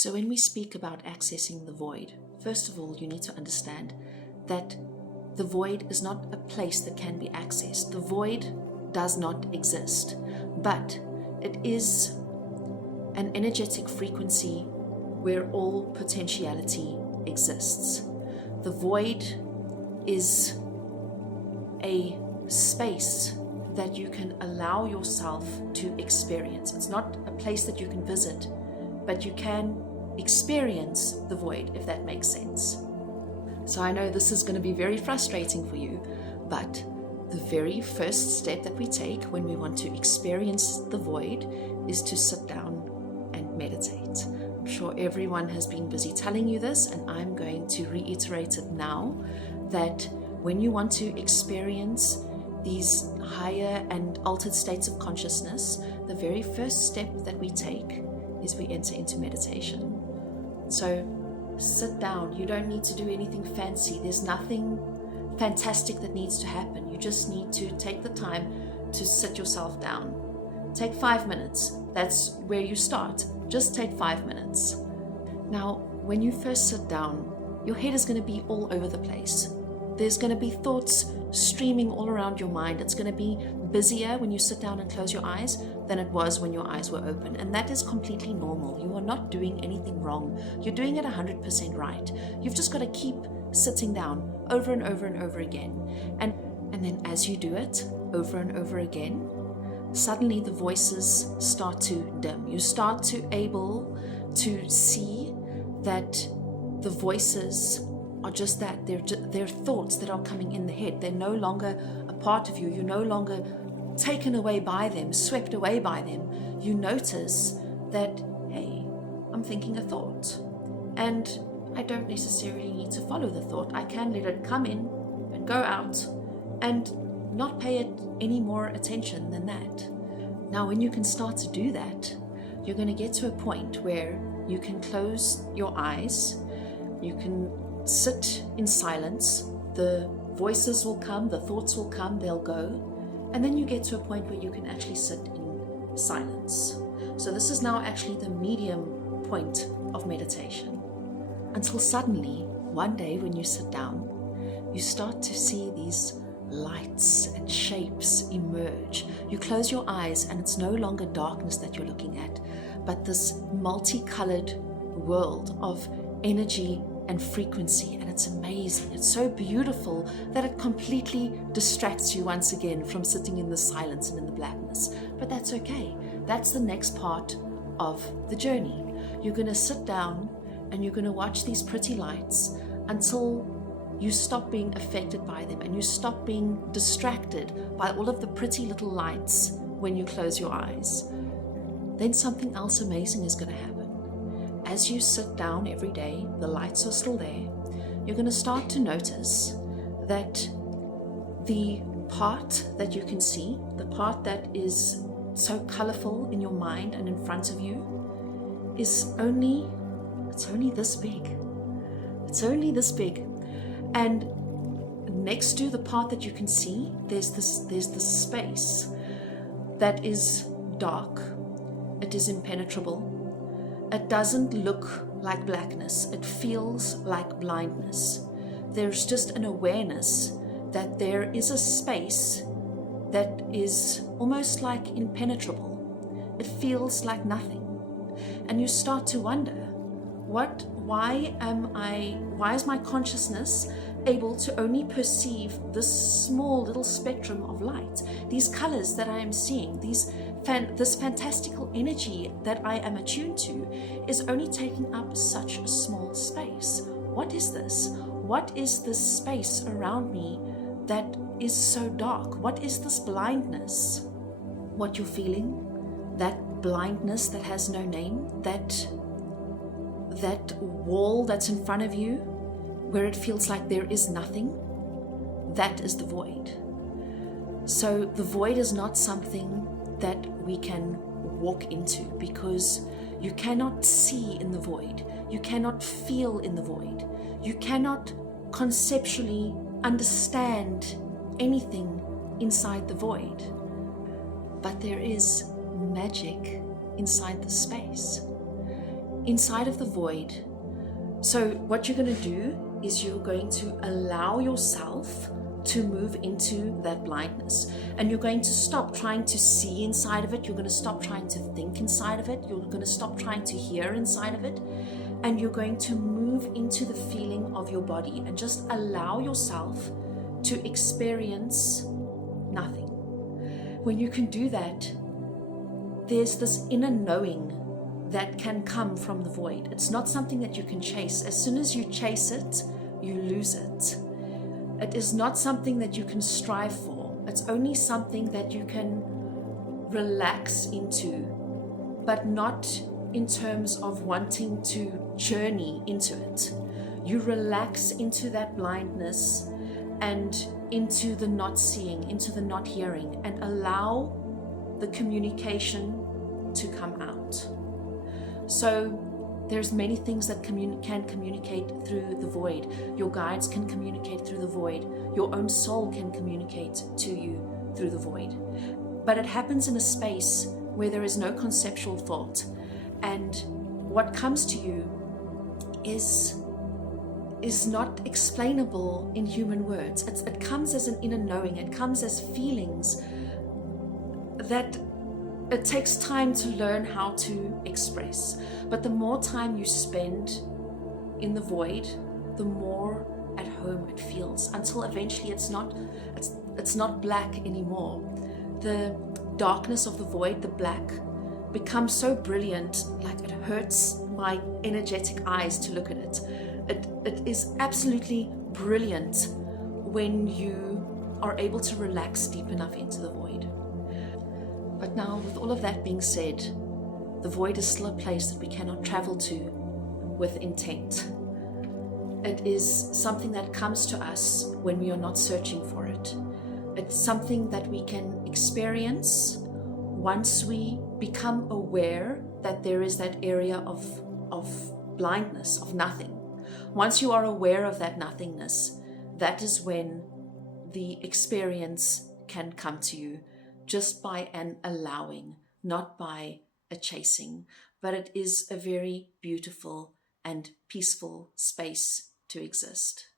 So when we speak about accessing the void, first of all, you need to understand that the void is not a place that can be accessed. The void does not exist, but it is an energetic frequency where all potentiality exists. The void is a space that you can allow yourself to experience. It's not a place that you can visit, but you can experience the void, if that makes sense. So I know this is going to be very frustrating for you, but the very first step that we take when we want to experience the void is to sit down and meditate. I'm sure everyone has been busy telling you this, and I'm going to reiterate it now, that when you want to experience these higher and altered states of consciousness, the very first step that we take is we enter into meditation. So sit down. You don't need to do anything fancy. There's nothing fantastic that needs to happen. You just need to take the time to sit yourself down. Take 5 minutes. That's where you start. Just take 5 minutes. Now, when you first sit down, your head is going to be all over the place. There's going to be thoughts streaming all around your mind. It's going to be busier when you sit down and close your eyes than it was when your eyes were open. And that is completely normal. You are not doing anything wrong. You're doing it 100% right. You've just got to keep sitting down over and over and over again. And then as you do it over and over again, suddenly the voices start to dim. You start to able to see that the voices are just that. They're thoughts that are coming in the head. They're no longer a part of you. You're no longer taken away by them, swept away by them. You notice that, hey, I'm thinking a thought. And I don't necessarily need to follow the thought. I can let it come in and go out and not pay it any more attention than that. Now, when you can start to do that, you're going to get to a point where you can close your eyes, you can sit in silence, the voices will come, the thoughts will come, they'll go, and then you get to a point where you can actually sit in silence. So this is now actually the medium point of meditation. Until suddenly, one day when you sit down, you start to see these lights and shapes emerge. You close your eyes and it's no longer darkness that you're looking at, but this multicolored world of energy and frequency, and it's amazing. It's so beautiful that it completely distracts you once again from sitting in the silence and in the blackness. But that's okay. That's the next part of the journey. You're going to sit down and you're going to watch these pretty lights until you stop being affected by them and you stop being distracted by all of the pretty little lights when you close your eyes. Then something else amazing is going to happen. As you sit down every day, the lights are still there. You're going to start to notice that the part that you can see, the part that is so colorful in your mind and in front of you, is only this big. It's only this big. And next to the part that you can see, there's this space that is dark. It is impenetrable. It doesn't look like blackness. It feels like blindness. There's just an awareness that there is a space that is almost like impenetrable. It feels like nothing. And you start to wonder, why is my consciousness able to only perceive this small little spectrum of light, these colors that I am seeing, this fantastical energy that I am attuned to is only taking up such a small space? What is this? What is this space around me that is so dark? What is this blindness? What you're feeling, that blindness that has no name, that wall that's in front of you where it feels like there is nothing, that is the void. So the void is not something that we can walk into, because you cannot see in the void, you cannot feel in the void, you cannot conceptually understand anything inside the void. But there is magic inside the space. inside of the void. So what you're going to do is you're going to allow yourself to move into that blindness, and you're going to stop trying to see inside of it. You're going to stop trying to think inside of it. You're going to stop trying to hear inside of it, and you're going to move into the feeling of your body and just allow yourself to experience nothing. When you can do that, there's this inner knowing that can come from the void. It's not something that you can chase. As soon as you chase it, you lose it. It is not something that you can strive for. It's only something that you can relax into, but not in terms of wanting to journey into it. You relax into that blindness and into the not seeing, into the not hearing, and allow the communication to come out. So there's many things that can communicate through the void. Your guides can communicate through the void. Your own soul can communicate to you through the void. But it happens in a space where there is no conceptual thought. And what comes to you is not explainable in human words. It comes as an inner knowing. It comes as feelings that it takes time to learn how to express. But the more time you spend in the void, the more at home it feels, until eventually it's not black anymore. The darkness of the void, the black, becomes so brilliant, like it hurts my energetic eyes to look at it. It is absolutely brilliant when you are able to relax deep enough into the void. But now, with all of that being said, the void is still a place that we cannot travel to with intent. It is something that comes to us when we are not searching for it. It's something that we can experience once we become aware that there is that area of blindness, of nothing. Once you are aware of that nothingness, that is when the experience can come to you, just by an allowing, not by a chasing. But it is a very beautiful and peaceful space to exist.